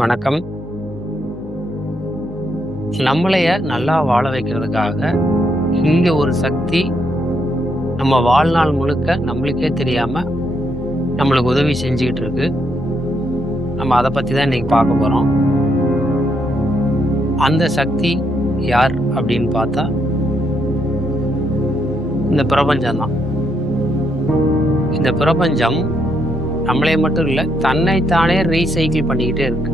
வணக்கம். நம்மளைய நல்லா வாழ வைக்கிறதுக்காக, இங்க ஒரு சக்தி நம்ம வாழ்நாள் முழுக்க நம்மளுக்கே தெரியாம நம்மளுக்கு உதவி செஞ்சுக்கிட்டு இருக்கு. நம்ம அத பத்தி தான் இன்னைக்கு பார்க்க போறோம். அந்த சக்தி யார் அப்படின்னு பார்த்தா, இந்த பிரபஞ்சம் தான். இந்த பிரபஞ்சம் நம்மளை மட்டும் இல்ல, தன்னைத்தானே ரீசைக்கிள் பண்ணிக்கிட்டே இருக்கு.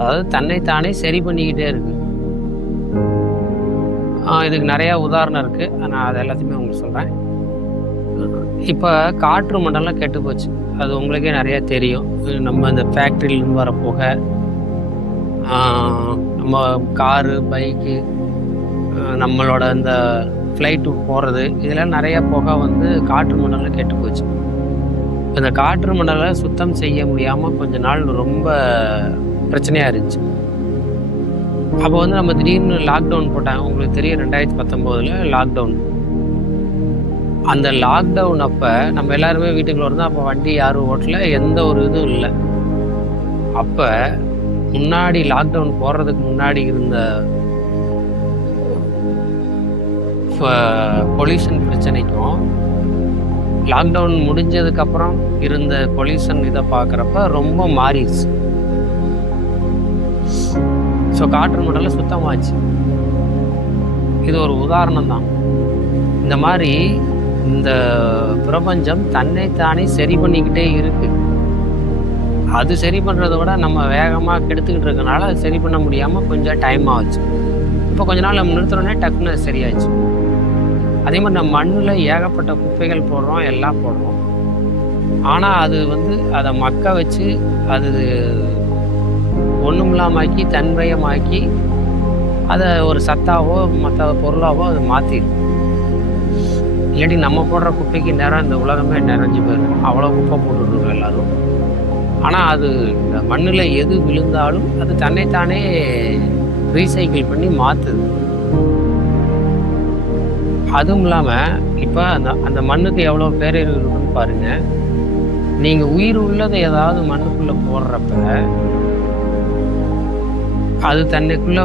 அதாவது தன்னைத்தானே சரி பண்ணிக்கிட்டே இருக்கு. இதுக்கு நிறையா உதாரணம் இருக்கு. நான் அது எல்லாத்தையுமே உங்களுக்கு சொல்றேன். இப்போ காற்று மண்டலம் கெட்டு போச்சு. அது உங்களுக்கே நிறைய தெரியும். நம்ம இந்த ஃபேக்ட்ரியிலேருந்து வர புகை, நம்ம காரு, பைக்கு, நம்மளோட இந்த ஃப்ளைட்டு போகிறது, இதெல்லாம் நிறைய புகை வந்து காற்று மண்டலம் கெட்டு போச்சு. இந்த காற்று மண்டலம் சுத்தம் செய்ய முடியாமல் கொஞ்ச நாள் ரொம்ப பிரச்சனையாக இருந்துச்சு. அப்போ வந்து நம்ம திடீர்னு லாக்டவுன் போட்டாங்க. உங்களுக்கு தெரியும், 2019 லாக்டவுன். அந்த லாக்டவுன் அப்போ நம்ம எல்லாருமே வீட்டுக்குள்ள இருந்தோம். அப்போ வண்டி யாரும் ஓட்டல, எந்த ஒரு இதுவும் இல்லை. அப்போ முன்னாடி லாக்டவுன் போடுறதுக்கு முன்னாடி இருந்த பொல்யூஷன் பிரச்சனைக்கும் லாக்டவுன் முடிஞ்சதுக்கப்புறம் இருந்த பொல்யூஷன் இதை பார்க்குறப்ப ரொம்ப மாறிடுச்சு. ஸோ காற்று மண்டலம் சுத்தமாச்சு. இது ஒரு உதாரணம் தான். இந்த மாதிரி இந்த பிரபஞ்சம் தன்னைத்தானே சரி பண்ணிக்கிட்டே இருக்கு. அது சரி பண்ணுறத விட நம்ம வேகமாக கெடுத்துக்கிட்டு இருக்கனால அது சரி பண்ண முடியாமல் கொஞ்சம் டைம் ஆச்சு. இப்போ கொஞ்ச நாள் நம்ம நிறுத்துறோன்னே டக்குன்னு சரியாச்சு. அதே மாதிரி நம்ம மண்ணில் ஏகப்பட்ட குப்பைகள் போடுறோம், எல்லாம் போடுறோம். ஆனால் அது வந்து அதை மக்க வச்சு அது ஒன்றுமில்லாமாக்கி தன்மயமாக்கி அதை ஒரு சத்தாவோ மற்ற பொருளாவோ அதை மாற்றிடும். இல்லாட்டி நம்ம போடுற குப்பைக்கு நேரம் இந்த உலகமே நிறைஞ்சு போயிருக்கும். அவ்வளோ குப்பை போட்டுருக்கோம் எல்லாரும். ஆனால் அது இந்த மண்ணில் எது விழுந்தாலும் அது தன்னைத்தானே ரீசைக்கிள் பண்ணி மாற்றுது. அதுவும் இல்லாமல் இப்போ அந்த மண்ணுக்கு எவ்வளோ பேரறிவு இருக்குன்னு பாருங்கள். நீங்கள் உயிர் உள்ளதை ஏதாவது மண்ணுக்குள்ளே போடுறப்ப அது தன்னைக்குள்ள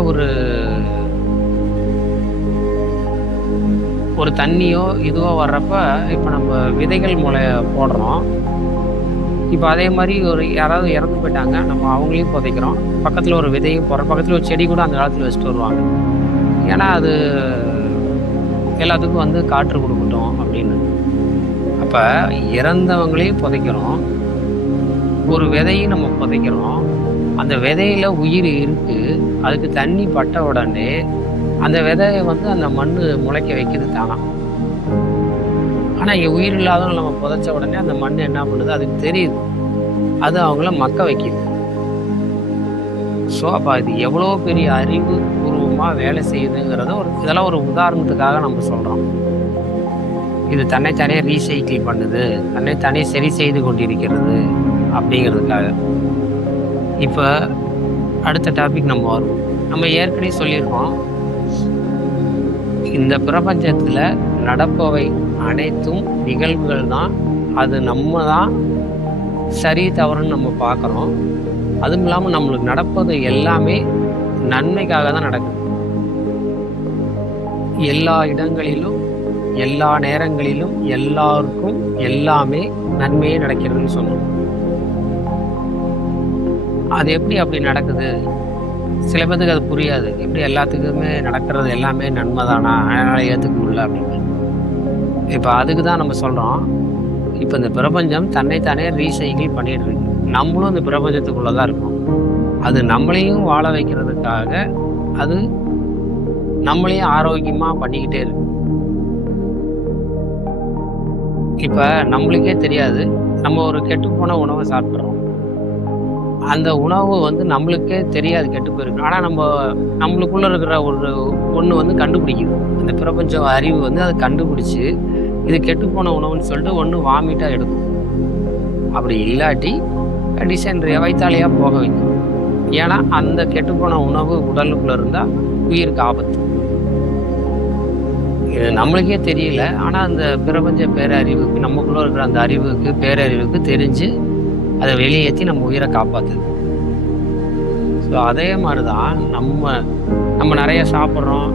ஒரு தண்ணியோ இதுவோ வர்றப்ப, இப்போ நம்ம விதைகள் போடுறோம். இப்போ அதே மாதிரி யாராவது இறந்து போயிட்டாங்க, நம்ம அவங்களையும் புதைக்கிறோம். பக்கத்தில் ஒரு விதையும் போடுறோம். பக்கத்தில் ஒரு செடி கூட அந்த காலத்தில் வச்சுட்டு வருவாங்க. ஏன்னா அது எல்லாத்துக்கும் வந்து காற்று கொடுக்கட்டும் அப்படின்னு. அப்போ இறந்தவங்களையும் புதைக்கிறோம், ஒரு விதையும் நம்ம புதைக்கிறோம். அந்த விதையில உயிர் இருக்கு. அதுக்கு தண்ணி பட்ட உடனே அந்த விதையை வந்து அந்த மண் முளைக்க வைக்குது தானா. ஆனால் இங்கே உயிர் இல்லாதவங்க நம்ம புதைச்ச உடனே அந்த மண் என்ன பண்ணுது அதுக்கு தெரியுது. அது அவங்கள மக்க வைக்குது. ஸோ அப்போ அது எவ்வளோ பெரிய அறிவு பூர்வமாக வேலை செய்யுதுங்கிறத இதெல்லாம் ஒரு உதாரணத்துக்காக நம்ம சொல்கிறோம். இது தன்னைத்தானே ரீசைக்கிள் பண்ணுது, தன்னைத்தானே சரி செய்து கொண்டிருக்கிறது அப்படிங்கிறதுக்காக. இப்போ அடுத்த டாபிக் நம்ம வருவோம். நம்ம ஏற்கனவே சொல்லியிருக்கோம், இந்த பிரபஞ்சத்தில் நடப்பவை அனைத்தும் நிகழ்வுகள் தான். அது நம்ம தான் சரி தவறுன்னு நம்ம பார்க்குறோம். அதுவும் இல்லாமல் நம்மளுக்கு நடப்பது எல்லாமே நன்மைக்காக தான் நடக்குது. எல்லா இடங்களிலும் எல்லா நேரங்களிலும் எல்லாருக்கும் எல்லாமே நன்மையே நடக்கிறதுன்னு சொன்னோம். அது எப்படி அப்படி நடக்குது? சில பேருக்கு அது புரியாது. எப்படி எல்லாத்துக்குமே நடக்கிறது எல்லாமே நன்மை தானா, அதனால் ஏற்றுக்க முடியல அப்படின்னு. இப்போ அதுக்கு தான் நம்ம சொல்கிறோம், இப்போ இந்த பிரபஞ்சம் தன்னைத்தானே ரீசைக்கிள் பண்ணிட்டு இருக்கு. நம்மளும் இந்த பிரபஞ்சத்துக்குள்ளே தான் இருக்கோம். அது நம்மளையும் வாழ வைக்கிறதுக்காக அது நம்மளையும் ஆரோக்கியமாக பண்ணிக்கிட்டே இருக்கு. இப்போ நம்மளுக்கே தெரியாது, நம்ம ஒரு கெட்டுப்போன உணவை சாப்பிட்றோம். அந்த உணவு வந்து நம்மளுக்கே தெரியாது கெட்டு போயிருக்கு. ஆனால் நம்மளுக்குள்ள இருக்கிற ஒன்று வந்து கண்டுபிடிக்குது. அந்த பிரபஞ்சம் அறிவு வந்து அதை கண்டுபிடிச்சி இது கெட்டுப்போன உணவுன்னு சொல்லிட்டு ஒன்று வாமிட்டாக எடுக்கும். அப்படி இல்லாட்டி டிசென்ட்ரியா வயிற்றாலையாக போக வைக்கும். ஏன்னா அந்த கெட்டுப்போன உணவு உடலுக்குள்ளே இருந்தால் உயிருக்கு ஆபத்து. இது நம்மளுக்கே தெரியல. ஆனால் அந்த பிரபஞ்ச பேரறிவுக்கு, நமக்குள்ளே இருக்கிற அந்த அறிவுக்கு, பேரறிவுக்கு தெரிஞ்சு அதை வெளியேற்றி நம்ம உயிரை காப்பாற்றுது. ஸோ அதே மாதிரி தான் நம்ம நிறைய சாப்பிட்றோம்,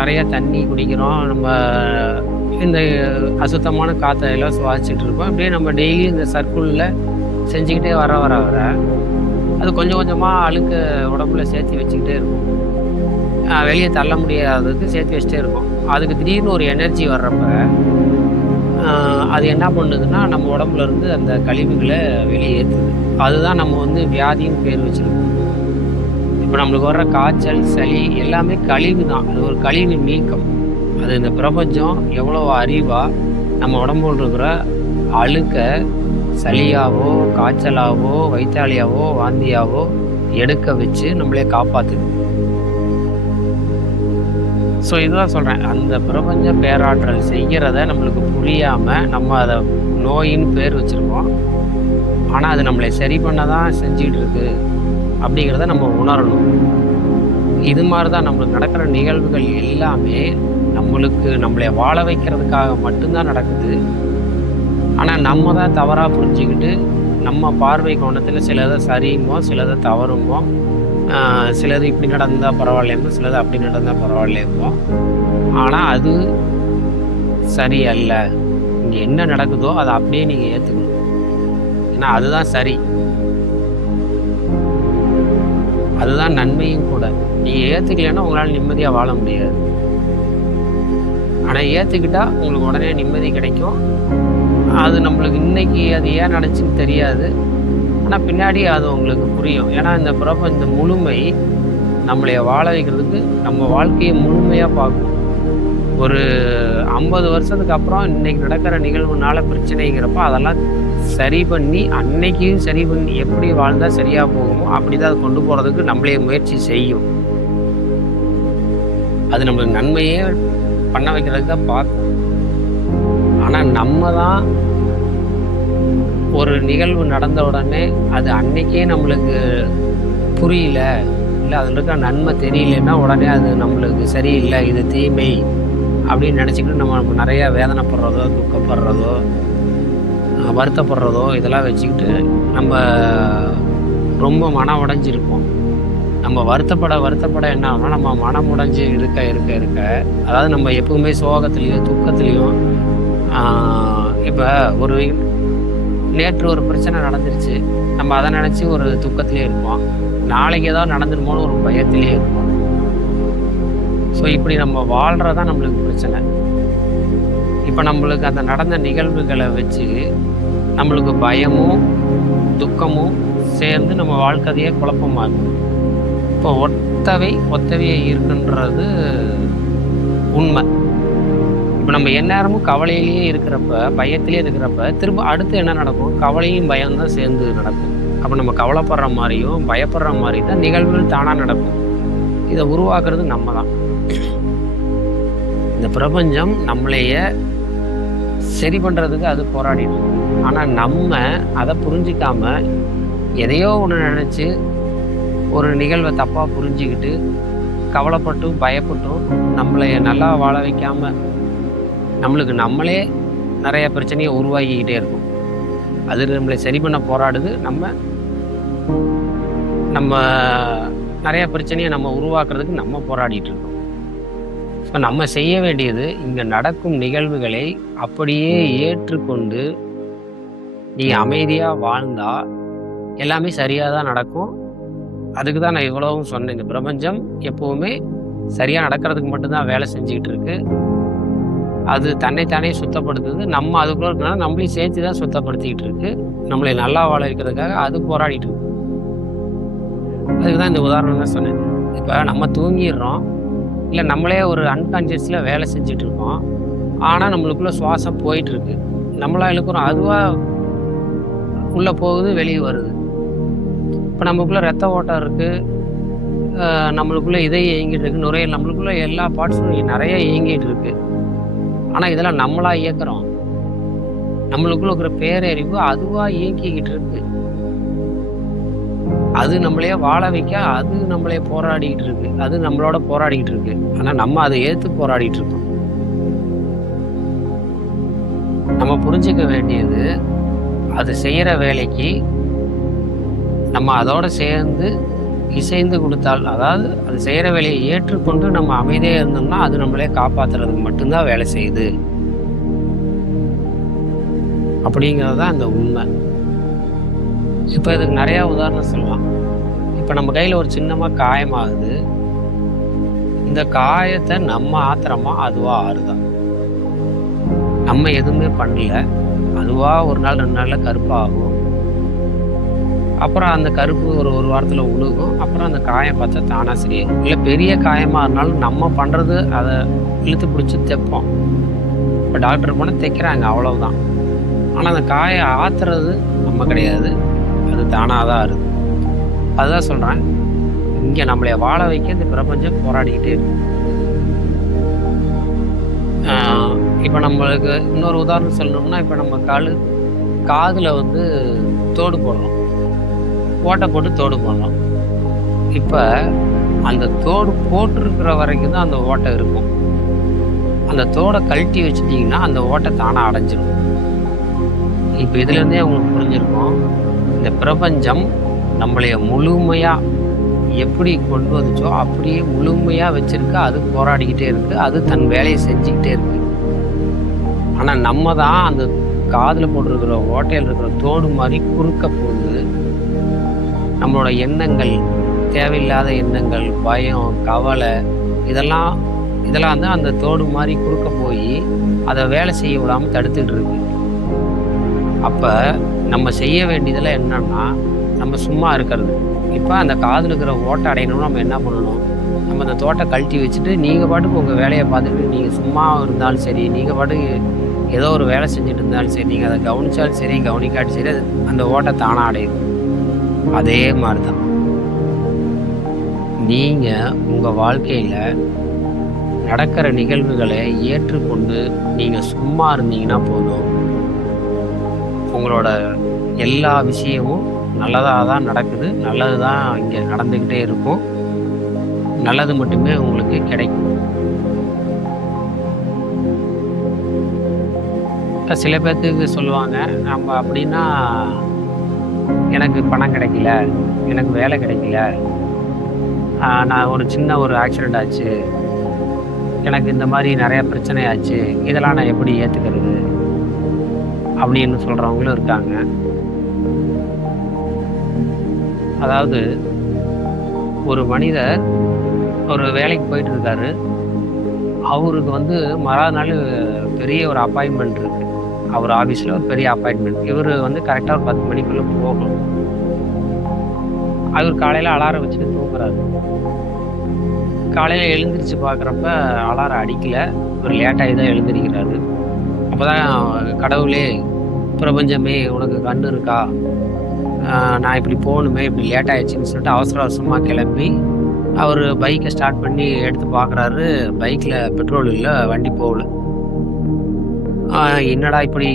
நிறைய தண்ணி குடிக்கிறோம், நம்ம இந்த அசுத்தமான காற்றை எல்லாம் சுவாசிச்சுட்டு இருப்போம். அப்படியே நம்ம டெய்லி இந்த சர்க்கிளில் செஞ்சுக்கிட்டே வர வர வர அது கொஞ்சம் கொஞ்சமாக அழுக்க உடம்புல சேர்த்து வச்சுக்கிட்டே இருக்கும். வெளியே தள்ள முடியாததுக்கு சேர்த்து வச்சுட்டே இருக்கும். அதுக்கு திடீர்னு ஒரு எனர்ஜி வர்றப்ப அது என்ன பண்ணுதுன்னா, நம்ம உடம்புல இருந்து அந்த கழிவுகளை வெளியேற்றுது. அதுதான் நம்ம வந்து வியாதின்னு பேர் வச்சுருக்கோம். இப்போ நம்மளுக்கு வர்ற காய்ச்சல், சளி எல்லாமே கழிவு தான். அது ஒரு கழிவு நீக்கம். அது இந்த பிரபஞ்சம் எவ்வளோ அறிவாக நம்ம உடம்புல இருக்கிற அழுக்க சளியாவோ, காய்ச்சலாவோ, வயிற்றாலியாவோ, வாந்தியாவோ எடுக்க வச்சு நம்மளே காப்பாற்றுது. ஸோ இதுதான் சொல்கிறேன், அந்த பிரபஞ்ச பேராற்றல் செய்கிறத நம்மளுக்கு புரியாமல் நம்ம அதை நோயின்னு பேர் வச்சுருக்கோம். ஆனால் அது நம்மளை சரி பண்ண தான் செஞ்சுக்கிட்டு இருக்கு அப்படிங்கிறத நம்ம உணரணும். இது மாதிரி தான் நம்மளுக்கு நடக்கிற நிகழ்வுகள் எல்லாமே நம்மளை வாழ வைக்கிறதுக்காக மட்டும்தான் நடக்குது. ஆனால் நம்ம தான் தவறாக புரிஞ்சுக்கிட்டு நம்ம பார்வை கோணத்தில் சிலதை சரியுமோ, சிலதை தவறுமோ, சிலது இப்படி நடந்தால் பரவாயில்லையோ, சிலது அப்படி நடந்தால் பரவாயில்லையோ. ஆனால் அது சரி அல்ல. இங்கே என்ன நடக்குதோ அதை அப்படியே நீங்கள் ஏற்றுக்கணும். ஏன்னா அதுதான் சரி, அதுதான் நன்மையும் கூட. நீங்கள் ஏற்றுக்கலைன்னா உங்களால் நிம்மதியாக வாழ முடியாது. ஆனால் ஏற்றுக்கிட்டா உங்களுக்கு உடனே நிம்மதி கிடைக்கும். அது நம்மளுக்கு இன்னைக்கு அது ஏன் நடந்துச்சுன்னு தெரியாது, ஆனால் பின்னாடி அது உங்களுக்கு புரியும். ஏன்னா இந்த முழுமை நம்மளைய வாழ வைக்கிறதுக்கு நம்ம வாழ்க்கையை முழுமையாக பார்க்கணும். ஒரு 50 வருஷத்துக்கு அப்புறம் இன்னைக்கு நடக்கிற நிகழ்வுனால பிரச்சனைங்கிறப்ப அதெல்லாம் சரி பண்ணி, அன்னைக்கும் சரி பண்ணி எப்படி வாழ்ந்தால் சரியாக போகுமோ அப்படி தான் அதை கொண்டு போகிறதுக்கு நம்மளே முயற்சி செய்யும். அது நம்மளுக்கு நன்மையே பண்ண வைக்கிறதுக்கு தான் பார்க்கும். ஆனால் நம்ம தான் ஒரு நிகழ்வு நடந்த உடனே அது அன்னைக்கே நம்மளுக்கு புரியல, இல்லை அதில் இருக்க நன்மை தெரியலன்னா உடனே அது நம்மளுக்கு சரியில்லை, இது தீமை அப்படின்னு நினச்சிக்கிட்டு நம்ம நிறையா வேதனைப்படுறதோ, துக்கப்படுறதோ, வருத்தப்படுறதோ இதெல்லாம் வச்சுக்கிட்டு நம்ம ரொம்ப மனம் உடைஞ்சிருப்போம். நம்ம வருத்தப்பட என்ன ஆகும்னா, நம்ம மனம் உடைஞ்சு இருக்க அதாவது நம்ம எப்பவுமே சோகத்துலேயும் துக்கத்துலேயும் இப்போ நேற்று ஒரு பிரச்சனை நடந்துருச்சு, நம்ம அதை நினச்சி ஒரு துக்கத்திலே இருப்போம். நாளைக்கு ஏதாவது நடந்துருமோன்னு ஒரு பயத்திலே இருப்போம். ஸோ இப்படி நம்ம வாழ்கிறதான் நம்மளுக்கு பிரச்சனை. இப்போ நம்மளுக்கு அந்த நடந்த நிகழ்வுகளை வச்சு நம்மளுக்கு பயமும் துக்கமும் சேர்ந்து நம்ம வாழ்க்கையே குழப்பமாக இருக்கும். இப்போ ஒத்தவையே இருக்குன்றது உண்மை. இப்போ நம்ம எந்நேரமும் கவலையிலேயே இருக்கிறப்ப, பயத்திலே இருக்கிறப்ப திரும்ப அடுத்து என்ன நடக்கும்? கவலையும் பயம்தான் சேர்ந்து நடக்கும். அப்போ நம்ம கவலைப்படுற மாதிரியும் பயப்படுற மாதிரி தான் நிகழ்வுகள் தானாக நடக்கும். இதை உருவாக்குறது நம்ம தான். இந்த பிரபஞ்சம் நம்மளைய சரி பண்ணுறதுக்கு அது போராடிட்டு இருக்கு. ஆனால் நம்ம அதை புரிஞ்சிக்காம எதையோ ஒன்று நினச்சி ஒரு நிகழ்வை தப்பாக புரிஞ்சுக்கிட்டு கவலைப்பட்டும் பயப்பட்டும் நம்மளை நல்லா வாழ வைக்காம நம்மளுக்கு நம்மளே நிறைய பிரச்சனையை உருவாக்கிக்கிட்டே இருக்கும். அது நம்மளை சரி பண்ண போராடுது. நம்ம நிறைய பிரச்சனையை நம்ம உருவாக்குறதுக்கு நம்ம போராடிட்டு இருக்கோம். ஸோ நம்ம செய்ய வேண்டியது, இங்கே நடக்கும் நிகழ்வுகளை அப்படியே ஏற்றுக்கொண்டு நீங்கள் அமைதியாக வாழ்ந்தா எல்லாமே சரியாக தான் நடக்கும். அதுக்கு தான் நான் இவ்வளவும் சொன்னேன். இந்த பிரபஞ்சம் எப்போவுமே சரியாக நடக்கிறதுக்கு மட்டும்தான் வேலை செஞ்சுக்கிட்டு இருக்கு. அது தன்னைத்தானே சுத்தப்படுத்துது. நம்ம அதுக்குள்ள இருக்கனால நம்மளையும் சேர்த்து தான் சுத்தப்படுத்திக்கிட்டு இருக்கு. நம்மளை நல்லா வாழ வைக்கிறதுக்காக அது போராடிட்டு இருக்கு. அதுக்கு தான் இந்த உதாரணம் தான் சொன்னேன். இப்போ நம்ம தூங்கிடுறோம், இல்லை நம்மளே ஒரு அன்கான்ஷியஸில் வேலை செஞ்சுட்டு இருக்கோம். ஆனால் நம்மளுக்குள்ள சுவாசம் போயிட்டு இருக்கு, நம்மளா இழுக்கிறோம், அதுவாக உள்ளே போகுது, வெளியே வருது. இப்போ நமக்குள்ளே ரத்த ஓட்டம் இருக்குது, நம்மளுக்குள்ளே இதயம் இயங்கிட்டு இருக்கு, நுரையீரல், நம்மளுக்குள்ளே எல்லா பார்ட்ஸும் நிறைய இயங்கிட்டு இருக்கு. ஆனால் இதெல்லாம் நம்மளா இயக்குறோம். நம்மளுக்குள்ள இருக்கிற பேரறிவு அதுவாக இயக்கிக்கிட்டு இருக்கு. அது நம்மளையே வாழ வைக்க அது நம்மளே போராடிக்கிட்டு இருக்கு. அது நம்மளோட போராடிக்கிட்டு இருக்கு. ஆனால் நம்ம அதை ஏற்று போராடிட்டு இருக்கோம். நம்ம புரிஞ்சுக்க வேண்டியது, அது செய்கிற வேலைக்கு நம்ம அதோட சேர்ந்து இசைந்து கொடுத்தால், அதாவது அது செய்கிற வேலையை ஏற்றுக்கொண்டு நம்ம அமைதியாக இருந்தோம்னா அது நம்மளே காப்பாற்றுறதுக்கு மட்டும்தான் வேலை செய்யுது அப்படிங்கிறது தான் அந்த உண்மை. இப்போ இதுக்கு நிறையா உதாரணம் சொல்லலாம். இப்போ நம்ம கையில் ஒரு சின்னமாக காயமாகுது. இந்த காயத்தை நம்ம ஆத்திரமா அதுவாக ஆறுதா? நம்ம எதுவுமே பண்ணல, அதுவாக ஒரு நாள் 2 நாளில் கருப்பாகும். அப்புறம் அந்த கருப்பு ஒரு வாரத்தில் உழுகும். அப்புறம் அந்த காயம் பார்த்தா தானாக சரியாகும். இல்லை பெரிய காயமாக இருந்தாலும் நம்ம பண்ணுறது அதை இழுத்து பிடிச்சி தைப்போம். இப்போ டாக்டர் போனால் தைக்கிறாங்க, அவ்வளவுதான். ஆனால் அந்த காயை ஆத்துறது நம்ம கிடையாது, அது தானாக தான் இருக்குது. அதுதான் சொல்கிறேன், இங்கே நம்மளை வாழ வைக்க இந்த பிரபஞ்சம் போராடிக்கிட்டே இருக்கு. இப்போ நம்மளுக்கு இன்னொரு உதாரணம் சொல்லணும்னா, இப்போ நம்ம காதில் வந்து தோடு போடுறோம், ஓட்டை போட்டு தோடு போடுறோம். இப்போ அந்த தோடு போட்டிருக்கிற வரைக்கும் தான் அந்த ஓட்டை இருக்கும். அந்த தோடை கழட்டி வச்சுட்டிங்கன்னா அந்த ஓட்டை தானாக அடைஞ்சிடும். இப்போ இதுலேருந்தே உங்களுக்கு புரிஞ்சிருக்கும், இந்த பிரபஞ்சம் நம்மளைய முழுமையாக எப்படி கொண்டு வந்துச்சோ அப்படியே முழுமையாக வச்சுருக்கு. அது போராடிக்கிட்டே இருக்குது, அது தன் வேலையை செஞ்சுக்கிட்டே இருக்குது. ஆனால் நம்ம தான் அந்த காதில் போட்டிருக்கிற ஓட்டையில் இருக்கிற தோடு மாதிரி குறுக்க போகுது. நம்மளோட எண்ணங்கள், தேவையில்லாத எண்ணங்கள், பயம், கவலை, இதெல்லாம் வந்து அந்த தோடு மாதிரி குறுக்க போய் அதை வேலை செய்ய விடாமல் தடுத்துக்கிட்டு இருக்கு. அப்போ நம்ம செய்ய வேண்டியதெல்லாம் என்னன்னா, நம்ம சும்மா இருக்கிறது. இப்போ அந்த காதில் இருக்கிற ஓட்டை அடையணும்னு நம்ம என்ன பண்ணணும்? நம்ம அந்த தோட்டை கழட்டி வச்சுட்டு நீங்கள் பாட்டுக்கு உங்கள் வேலையை பார்த்துட்டு நீங்கள் சும்மா இருந்தாலும் சரி, நீங்கள் பாட்டுக்கு ஏதோ ஒரு வேலை செஞ்சுட்டு இருந்தாலும் சரி, நீங்கள் அதை கவனித்தாலும் சரி கவனிக்காட்டி சரி, அந்த ஓட்டை தானாக அடையுது. அதே மாதிரி தான் நீங்கள் உங்கள் வாழ்க்கையில் நடக்கிற நிகழ்வுகளை ஏற்றுக்கொண்டு நீங்கள் சும்மா இருந்தீங்கன்னா போதும், உங்களோட எல்லா விஷயமும் நல்லதாக தான் நடக்குது, நல்லது தான் இங்கே நடந்துக்கிட்டே இருக்கும், நல்லது மட்டுமே உங்களுக்கு கிடைக்கும். சில பேர்த்துக்கு சொல்லுவாங்க, நம்ம அப்படின்னா எனக்கு பணம் கிடைக்கல, எனக்கு வேலை கிடைக்கல, நான் ஒரு சின்ன ஒரு ஆக்சிடெண்ட் ஆச்சு, எனக்கு இந்த மாதிரி நிறையா பிரச்சனை ஆச்சு, இதெல்லாம் நான் எப்படி ஏற்றுக்கிறது அப்படின்னு சொல்கிறவங்களும் இருக்காங்க. அதாவது ஒரு மனிதர் ஒரு வேலைக்கு போயிட்டு இருக்காரு. அவருக்கு வந்து மறாவது நாள் பெரிய ஒரு அப்பாயின்மெண்ட் இருக்கு. அவர் ஆஃபீஸில் ஒரு பெரிய அப்பாயின்மெண்ட். இவர் வந்து கரெக்டாக ஒரு 10 மணிக்குள்ளே போகணும். அவர் காலையில் அலாரம் வச்சுட்டு தூங்குறாரு. காலையில் எழுந்திரிச்சு பார்க்குறப்ப அலாரம் அடிக்கலை, இவர் லேட்டாகி தான் எழுந்திரிக்கிறாரு. அப்போ தான் கடவுளே, பிரபஞ்சமே உனக்கு கண்ணு இருக்கா, நான் இப்படி போகணுமே, இப்படி லேட் ஆகிடுச்சின்னு சொல்லிட்டு அவசர அவசரமாக கிளம்பி அவர் பைக்கை ஸ்டார்ட் பண்ணி எடுத்து பார்க்குறாரு. பைக்கில் பெட்ரோல் இல்லை, வண்டி போகல. என்னடா இப்படி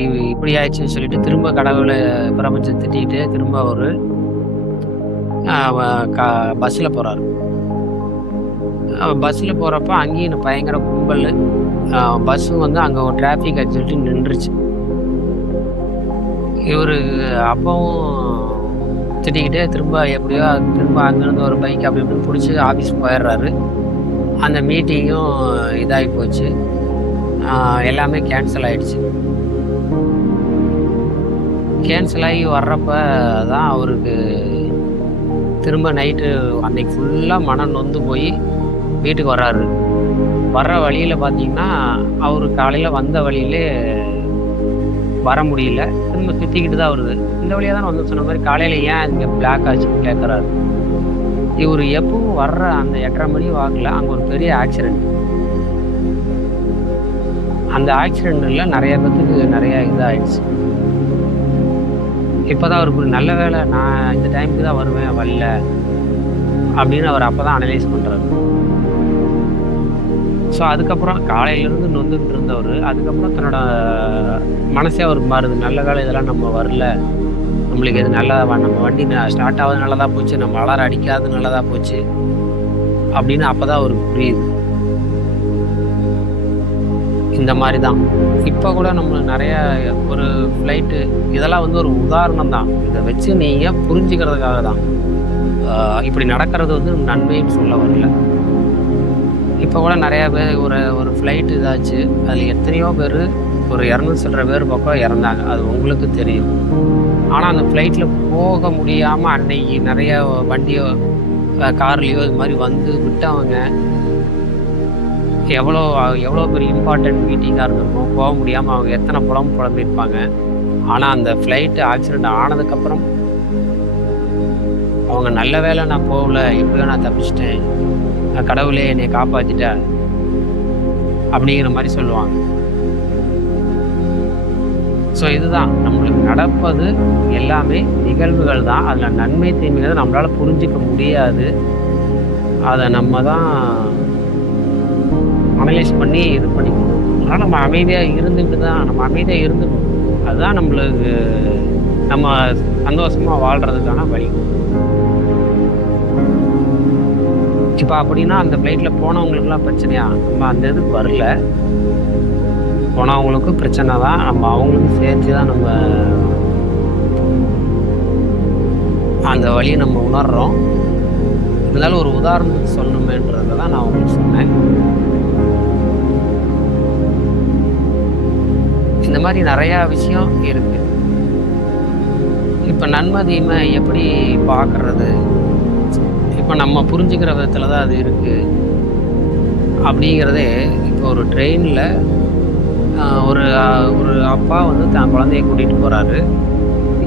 ஆயிடுச்சுன்னு சொல்லிட்டு திரும்ப கடவுளை பிரபஞ்சத்தை திட்டிகிட்டு திரும்ப அவர் பஸ்ஸில் போகிறாரு. பஸ்ஸில் போகிறப்ப அங்கேயும் பயங்கர கும்பல். பஸ்ஸும் வந்து அங்கே ஒரு டிராஃபிக் ஆச்சு சொல்லிட்டு நின்றுச்சு. இவர் அப்பவும் திட்டிக்கிட்டே திரும்ப எப்படியோ திரும்ப அங்கேருந்து ஒரு பைக் அப்படி இப்படின்னு பிடிச்சி ஆஃபீஸ் போயிடுறாரு. அந்த மீட்டிங்கும் இதாகி போச்சு, எல்லாமே கேன்சல் ஆகிடுச்சு. கேன்சல் ஆகி வர்றப்ப தான் அவருக்கு திரும்ப நைட்டு அன்னைக்கு ஃபுல்லாக மனம் நொந்து போய் வீட்டுக்கு வர்றாரு. வர்ற வழியில் பார்த்தீங்கன்னா அவர் காலையில் வந்த வழியிலே வர முடியல, திரும்ப சுற்றிக்கிட்டு தான் வருது. இந்த வழியாக தான் வந்து சொன்ன மாதிரி காலையில் ஏன் இங்கே பிளாக் ஆச்சுன்னு கேட்குறாரு. இவர் எப்பவும் வர்ற அந்த 8:30 மணி வாக்கில் அங்கே ஒரு பெரிய ஆக்சிடெண்ட். அந்த ஆக்சிடெண்ட்டில் நிறைய பேத்துக்கு நிறையா இதாகிடுச்சு. இப்போ தான் அவருக்கு ஒரு நல்ல வேலை, நான் இந்த டைமுக்கு தான் வருவேன், வரல அப்படின்னு அவர் அப்போ தான் அனலைஸ் பண்ணுறாரு. ஸோ அதுக்கப்புறம் காலையிலேருந்து நொந்துக்கிட்டு இருந்தவர் அதுக்கப்புறம் தன்னோட மனசே அவருக்கு மாறுது. நல்ல வேலை இதெல்லாம் நம்ம வரல, நம்மளுக்கு எது நல்லதாக, நம்ம வண்டி ஸ்டார்ட் ஆகுது நல்லதாக போச்சு, நம்ம அலாரம் அடிக்காது நல்லதாக போச்சு அப்படின்னு அப்போ தான் அவருக்கு புரியுது. இந்த மாதிரி தான் இப்போ கூட நம்ம நிறைய ஒரு ஃப்ளைட்டு இதெல்லாம் வந்து ஒரு உதாரணம் தான். இதை வச்சு நீங்கள் புரிஞ்சுக்கிறதுக்காக தான். இப்படி நடக்கிறது வந்து நன்மைன்னு சொல்ல வரல. இப்போ கூட நிறையா பேர் ஒரு ஒரு ஃப்ளைட் இதாச்சு, அதில் எத்தனையோ பேர் ஒரு 200 சில்லற பேர் பக்கம் இறந்தாங்க. அது உங்களுக்கு தெரியும். ஆனால் அந்த ஃப்ளைட்டில் போக முடியாமல் அன்னைக்கு நிறைய வண்டியோ கார்லேயோ இது மாதிரி வந்து விட்டவங்க எவ்வளோ எவ்வளோ பெரிய இம்பார்ட்டன்ட் மீட்டிங்காக இருந்திருக்கும், போக முடியாமல் அவங்க எத்தனை புலம்பியிருப்பாங்க. ஆனால் அந்த ஃப்ளைட்டு ஆக்சிடெண்ட் ஆனதுக்கப்புறம் அவங்க நல்ல வேலை நான் போகல, எப்படியோ நான் தப்பிச்சிட்டேன், கடவுளே என்னை காப்பாற்றிட்டேன் அப்படிங்கிற மாதிரி சொல்லுவாங்க. ஸோ இதுதான் நம்மளுக்கு நடப்பது எல்லாமே நிகழ்வுகள் தான். அதில் நன்மை தீமைகளை நம்மளால் புரிஞ்சிக்க முடியாது. அதை நம்ம தான் அனலைஸ் பண்ணி இது பண்ணிக்கணும். அதனால் நம்ம அமைதியாக இருந்துக்கணும். அதுதான் நம்மளுக்கு நம்ம சந்தோஷமாக வாழ்கிறதுக்கான வழி. இப்போ அப்படின்னா அந்த ஃப்ளைட்டில் போனவங்களுக்குலாம் பிரச்சனையா? நம்ம அந்த இதுக்கு வரல. போனவங்களுக்கும் பிரச்சனை தான். நம்ம அவங்களுக்கும் சேர்த்து தான் நம்ம அந்த வழியை நம்ம உணர்கிறோம். இருந்தாலும் ஒரு உதாரணத்துக்கு சொல்லணுமேன்றதை தான் நான் உங்களுக்கு சொன்னேன். இந்த மாதிரி நிறையா விஷயம் இருக்குது. இப்போ நன்மை தீமை எப்படி பார்க்குறது, இப்போ நம்ம புரிஞ்சுக்கிற விதத்தில் தான் அது இருக்குது அப்படிங்கிறதே. இப்போ ஒரு ட்ரெயினில் ஒரு ஒரு அப்பா வந்து தான் குழந்தைய கூட்டிகிட்டு போகிறாரு.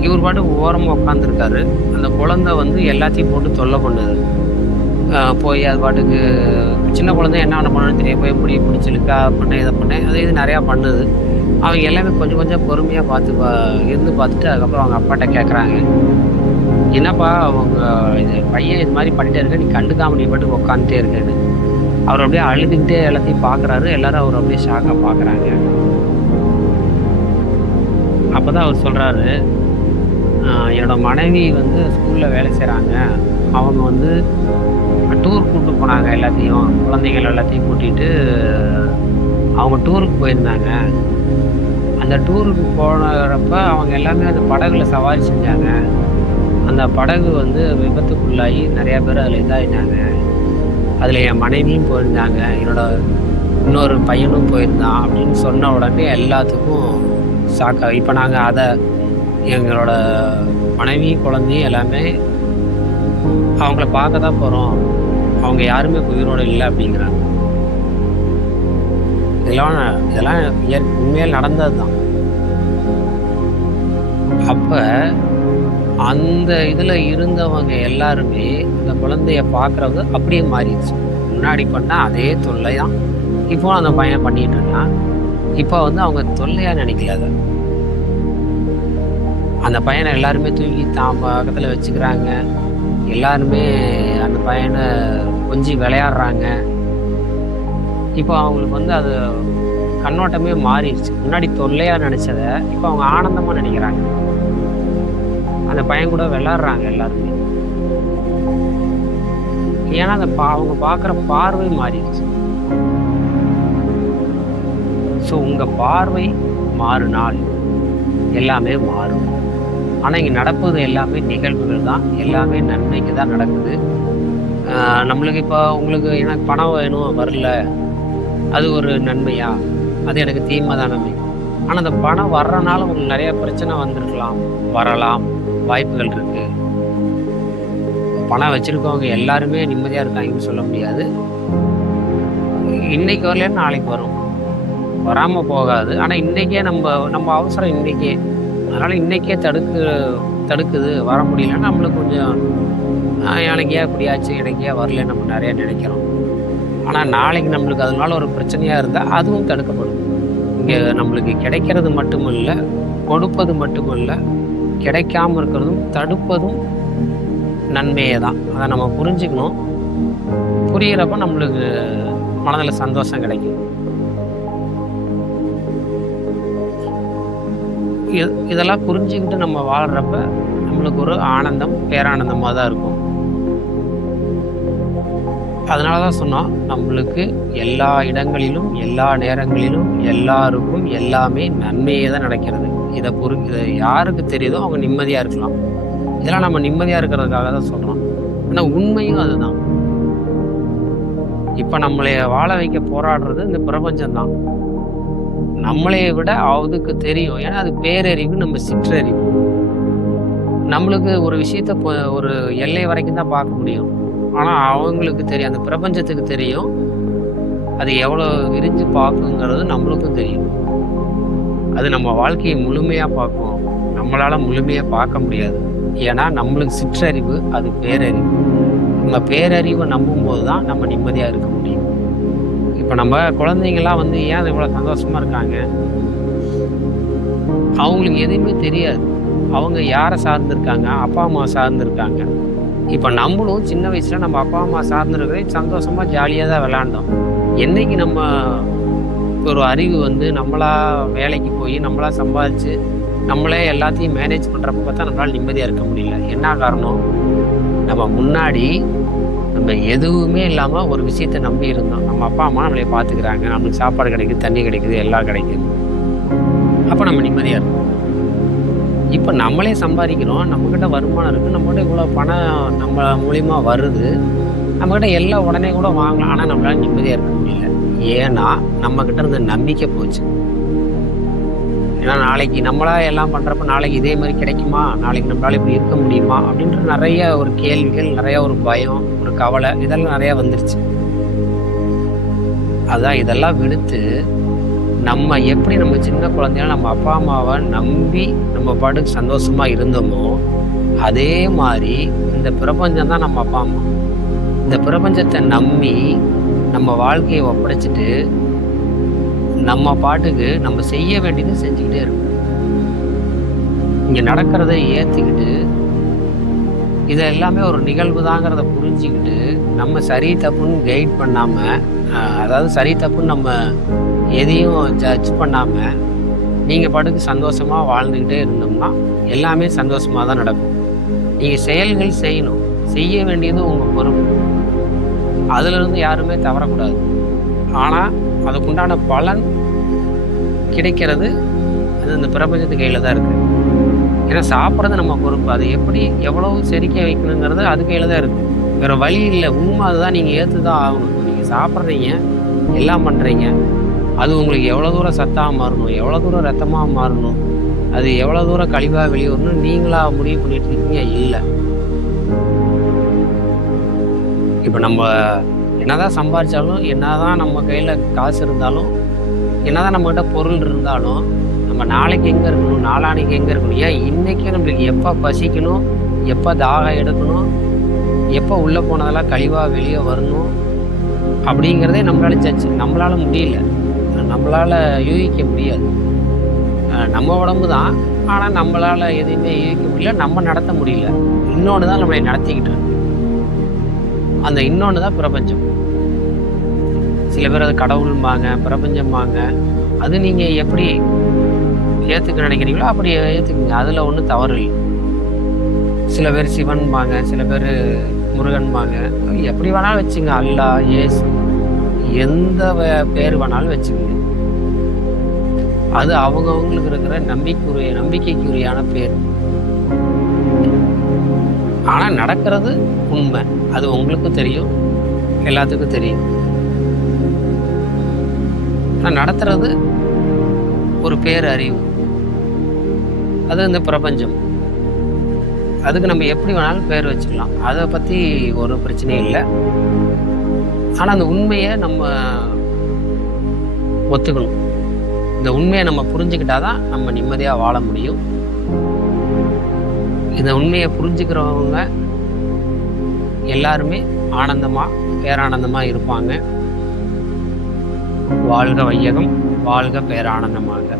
இவர் பாட்டுக்கு ஓரமாக உட்காந்துருக்காரு. அந்த குழந்தை வந்து எல்லாத்தையும் போட்டு தொல்லை பண்ணுது. போய் அது பாட்டுக்கு சின்ன குழந்தை என்ன பண்ணணும்னு தெரியும், போய் எப்படி பிடிச்சிருக்கா பண்ண இதை பண்ண அது இது நிறையா பண்ணுது. அவங்க எல்லாமே கொஞ்சம் கொஞ்சம் பொறுமையாக இருந்து பார்த்துட்டு அதுக்கப்புறம் அவங்க அப்பாட்ட கேட்குறாங்க, என்னப்பா அவங்க இது பையன் இது மாதிரி பண்ணிட்டே இருக்க, நீ கண்டுக்காம நீ பாட்டுக்கு உட்காந்துட்டே இருக்கேன்னு. அவர் அப்படியே அழுதுகிட்டே எல்லாத்தையும் பார்க்குறாரு. எல்லாரும் அவர் அப்படியே ஷாக்காக பார்க்குறாங்க. அப்போ தான் அவர் சொல்கிறாரு, என்னோட மனைவி வந்து ஸ்கூலில் வேலை செய்கிறாங்க. அவங்க வந்து டூர் கூப்பிட்டு போனாங்க, எல்லாத்தையும் குழந்தைகள் எல்லாத்தையும் கூட்டிகிட்டு அவங்க டூருக்கு போயிருந்தாங்க. அந்த டூருக்கு போனப்ப அவங்க எல்லாமே அந்த படகுல சவாரி செஞ்சாங்க. அந்த படகு வந்து விபத்துக்குள்ளாகி நிறையா பேர் அதில் இதாகிட்டாங்க. அதில் என் மனைவியும் போயிருந்தாங்க, என்னோட இன்னொரு பையனும் போயிருந்தான் அப்படின்னு சொன்ன உடனே எல்லாத்துக்கும் ஷாக்கா. இப்போ நாங்கள் அதை எங்களோட மனைவி குழந்தையும் எல்லாமே அவங்கள பார்க்க தான் போகிறோம், அவங்க யாருமே உயிரோடு இல்லை அப்படிங்கிறாங்க. இதெல்லாம் உண்மையில் நடந்தது தான். அப்போ அந்த இதில் இருந்தவங்க எல்லாருமே இந்த குழந்தைய பார்க்குறவங்க அப்படியே மாறிடுச்சு. முன்னாடி பண்ணால் அதே தொல்லை தான் இப்போ அந்த பையன் பண்ணிகிட்டு இருக்கான். இப்போ வந்து அவங்க தொல்லையாக நினைக்கல. அதை அந்த பையனை எல்லாருமே தூக்கி தான் பக்கத்தில் வச்சுக்கிறாங்க. எல்லாருமே அந்த பையனை கொஞ்சம் விளையாடுறாங்க. இப்போ அவங்களுக்கு வந்து அது கண்ணோட்டமே மாறிடுச்சு. முன்னாடி தொல்லையாக நினச்சதை இப்போ அவங்க ஆனந்தமாக நினைக்கிறாங்க. அந்த பையன் கூட விளையாடுறாங்க எல்லாருமே. ஏன்னா அந்த அவங்க பார்க்குற பார்வை மாறிடுச்சு. ஸோ உங்கள் பார்வை மாறினால் எல்லாமே மாறும். ஆனால் இங்கே நடப்பது எல்லாமே நிகழ்வுகள் தான், எல்லாமே நன்மைக்கு தான் நடக்குது. நம்மளுக்கு இப்போ உங்களுக்கு எனக்கு பணம் வேணும் வரல, அது ஒரு நன்மையா? அது எனக்கு தீமை தானே. ஆனால் அந்த பணம் வர்றனால உங்களுக்கு நிறைய பிரச்சனை வந்திருக்கலாம், வரலாம், வாய்ப்புகள் இருக்குது. பணம் வச்சுருக்கவங்க எல்லாருமே நிம்மதியாக இருக்காங்கன்னு சொல்ல முடியாது. இன்னைக்கு வரலன்னு நாளைக்கு வரும், வராமல் போகாது. ஆனால் இன்றைக்கே நம்ம அவசரம் இன்றைக்கே, அதனால் இன்றைக்கே தடுக்குது, வர முடியலன்னா நம்மளுக்கு கொஞ்சம் எனக்கு ஏன் இப்படி ஆச்சு, எனக்கு ஏன் வரலன்னு நம்ம நிறையா நினைக்கிறோம். ஆனால் நாளைக்கு நம்மளுக்கு அதனால ஒரு பிரச்சனையாக இருந்தால் அதுவும் தடுக்கப்படும். இங்கே நம்மளுக்கு கிடைக்கிறது மட்டுமல்ல, கொடுப்பது மட்டுமல்ல, கிடைக்காமல் இருக்கிறதும் தடுப்பதும் நன்மையே தான். அதை நம்ம புரிஞ்சுக்கணும். புரிகிறப்ப நம்மளுக்கு மனதில் சந்தோஷம் கிடைக்கும். இதெல்லாம் புரிஞ்சுக்கிட்டு நம்ம வாழ்கிறப்ப நம்மளுக்கு ஒரு ஆனந்தம், பேரானந்தமாக தான் இருக்கும். அதனால தான் சொன்னோம், நம்மளுக்கு எல்லா இடங்களிலும் எல்லா நேரங்களிலும் எல்லாருக்கும் எல்லாமே நன்மையே தான் நடக்கிறது. இதை யாருக்கு தெரியுதோ அவங்க நிம்மதியாக இருக்கலாம். இதெல்லாம் நம்ம நிம்மதியாக இருக்கிறதுக்காக தான் சொல்கிறோம். ஆனால் உண்மையும் அதுதான். இப்போ நம்மளைய வாழ வைக்க போராடுறது இந்த பிரபஞ்சம்தான். நம்மளைய விட அதுக்கு தெரியும். ஏன்னா அது பேரறிவு, நம்ம சிற்றறிவு. நம்மளுக்கு ஒரு விஷயத்த ஒரு எல்லை வரைக்கும் தான் பார்க்க முடியும். ஆனால் அவங்களுக்கு தெரியும், அந்த பிரபஞ்சத்துக்கு தெரியும் அது எவ்வளோ விரிஞ்சு பார்க்குங்கிறது நம்மளுக்கும் தெரியும். அது நம்ம வாழ்க்கையை முழுமையாக பார்க்கும், நம்மளால் முழுமையாக பார்க்க முடியாது. ஏன்னா நம்மளுக்கு சிற்றறிவு, அது பேரறிவு. நம்ம பேரறிவை நம்பும்போது தான் நம்ம நிம்மதியாக இருக்க முடியும். இப்போ நம்ம குழந்தைங்கள்லாம் ஏன் இவ்வளோ சந்தோஷமாக இருக்காங்க? அவங்களுக்கு எதுவுமே தெரியாது. அவங்க யாரை சார்ந்திருக்காங்க? அப்பா அம்மா சார்ந்திருக்காங்க. இப்போ நம்மளும் சின்ன வயசில் நம்ம அப்பா அம்மா சார்ந்திருக்கிறே சந்தோஷமாக ஜாலியாக தான் விளாண்டோம். என்னைக்கு நம்ம ஒரு அறிவு நம்மளா வேலைக்கு போய் நம்மளா சம்பாதிச்சு நம்மளே எல்லாத்தையும் மேனேஜ் பண்ணுறப்ப பார்த்தா நம்மளால் நிம்மதியாக இருக்க முடியல. என்ன காரணம்? நம்ம முன்னாடி நம்ம எதுவுமே இல்லாமல் ஒரு விஷயத்தை நம்பி இருந்தோம். நம்ம அப்பா அம்மா நம்மளை பார்த்துக்கிறாங்க, நம்மளுக்கு சாப்பாடு கிடைக்குது, தண்ணி கிடைக்குது, எல்லாம் கிடைக்குது. அப்போ நம்ம நிம்மதியாக இருக்கோம். இப்போ நம்மளே சம்பாதிக்கிறோம், நம்மக்கிட்ட வருமானம் இருக்குது, நம்மகிட்ட இவ்வளோ பணம் நம்ம மூலியமாக வருது, நம்மக்கிட்ட எல்லாம் உடனே கூட வாங்கலாம். ஆனால் நம்மளால நிம்மதியாக இருக்க முடியல. ஏன்னா நம்மக்கிட்ட இருந்த நம்பிக்கை போச்சு. ஏன்னா நாளைக்கு நம்மளா எல்லாம் பண்ணுறப்ப நாளைக்கு இதே மாதிரி கிடைக்குமா, நாளைக்கு நம்மளால இப்படி இருக்க முடியுமா அப்படின்ற நிறைய ஒரு கேள்விகள், நிறைய ஒரு பயம், ஒரு கவலை, இதெல்லாம் நிறையா வந்துருச்சு. அதான் இதெல்லாம் விடுத்து நம்ம எப்படி நம்ம சின்ன குழந்தையால நம்ம அப்பா அம்மாவை நம்பி நம்ம பாட்டுக்கு சந்தோஷமா இருந்தோமோ, அதே மாதிரி இந்த பிரபஞ்சம் தான் நம்ம அப்பா அம்மா. இந்த பிரபஞ்சத்தை நம்பி நம்ம வாழ்க்கையை ஒப்படைச்சிட்டு நம்ம பாட்டுக்கு நம்ம செய்ய வேண்டியது செஞ்சுக்கிட்டே இருக்கோம். இங்க நடக்கிறத ஏத்துக்கிட்டு இதை எல்லாமே ஒரு நிகழ்வு தாங்கிறத புரிஞ்சுக்கிட்டு நம்ம சரி தப்புன்னு கைட் பண்ணாம, அதாவது சரி தப்புன்னு நம்ம எதையும் ஜட்ஜ் பண்ணாம நீங்க பாட்டுக்கு சந்தோஷமா வாழ்ந்துக்கிட்டே இருந்தோம்னா எல்லாமே சந்தோஷமா தான் நடக்கும். நீங்க செயல்கள் செய்யணும், செய்ய வேண்டியது உங்க பொறுப்பு. அதுல இருந்து யாருமே தவறக்கூடாது. ஆனா அதுக்குண்டான பலன் கிடைக்கிறது அது இந்த பிரபஞ்சத்து கையில தான் இருக்கு. ஏன்னா சாப்பிட்றது நம்ம பொறுப்பு. அது எப்படி எவ்வளவு செரிக்க வைக்கணுங்கிறது அது கையில தான் இருக்கு. வேற வழி இல்லை. உண்மை அதுதான். நீங்க ஏற்றுதான் ஆகணும். நீங்க சாப்பிட்றீங்க, எல்லாம் பண்றீங்க, அது உங்களுக்கு எவ்வளோ தூரம் சத்தாக மாறணும், எவ்வளோ தூரம் ரத்தமாக மாறணும், அது எவ்வளோ தூரம் கழிவாக வெளியே நீங்களா முடிவு பண்ணிட்டு இருக்கீங்க. இல்லை, இப்போ நம்ம என்னதான் சம்பாதிச்சாலும், என்னதான் நம்ம கையில் காசு இருந்தாலும், என்னதான் நம்மகிட்ட பொருள் இருந்தாலும், நம்ம நாளைக்கு எங்கே இருக்கணும், நாளானைக்கு எங்கே இருக்கணும், ஏன் இன்றைக்கே நம்மளுக்கு எப்போ பசிக்கணும், எப்போ தாகம் எடுக்கணும், எப்போ உள்ளே போனதெல்லாம் கழிவாக வெளியே வரணும் அப்படிங்கிறதே நம்மளால முடியல, நம்மளால் யூகிக்க முடியாது. நம்ம உடம்பு தான், ஆனால் நம்மளால் எதையுமே யூகிக்க முடியல, நம்ம நடத்த முடியல. இன்னொன்று தான் நம்மளை நடத்திக்கிட்டு இருக்கு. அந்த இன்னொன்று தான் பிரபஞ்சம். சில பேர் அது கடவுள்பாங்க, பிரபஞ்சம்பாங்க. அது நீங்கள் எப்படி ஏற்றுக்க நினைக்கிறீங்களோ அப்படி ஏற்றுக்குங்க, அதில் ஒன்றும் தவறு இல்லை. சில பேர் சிவன்பாங்க, சில பேர் முருகன்பாங்க, எப்படி வேணாலும் வச்சுங்க. அல்லா, இயேசு, எந்த பேர் வேணாலும் வச்சுக்கோங்க. அது அவங்கவுங்களுக்கு இருக்கிற நம்பிக்கைக்குரியான பேர். ஆனால் நடக்கிறது உண்மை, அது உங்களுக்கும் தெரியும், எல்லாத்துக்கும் தெரியும். ஆனால் நடத்துறது ஒரு பேரறிவு, அது இந்த பிரபஞ்சம். அதுக்கு நம்ம எப்படி வேணாலும் பேர் வச்சுக்கலாம், அதை பற்றி ஒரு பிரச்சனையும் இல்லை. ஆனால் அந்த உண்மையை நம்ம ஒத்துக்கணும். இந்த உண்மையை நம்ம புரிஞ்சுக்கிட்டாதான் நம்ம நிம்மதியாக வாழ முடியும். இந்த உண்மையை புரிஞ்சுக்கிறவங்க எல்லாருமே ஆனந்தமாக, பேரானந்தமாக இருப்பாங்க. வாழ்க வையகம், வாழ்க பேரானந்தமாக.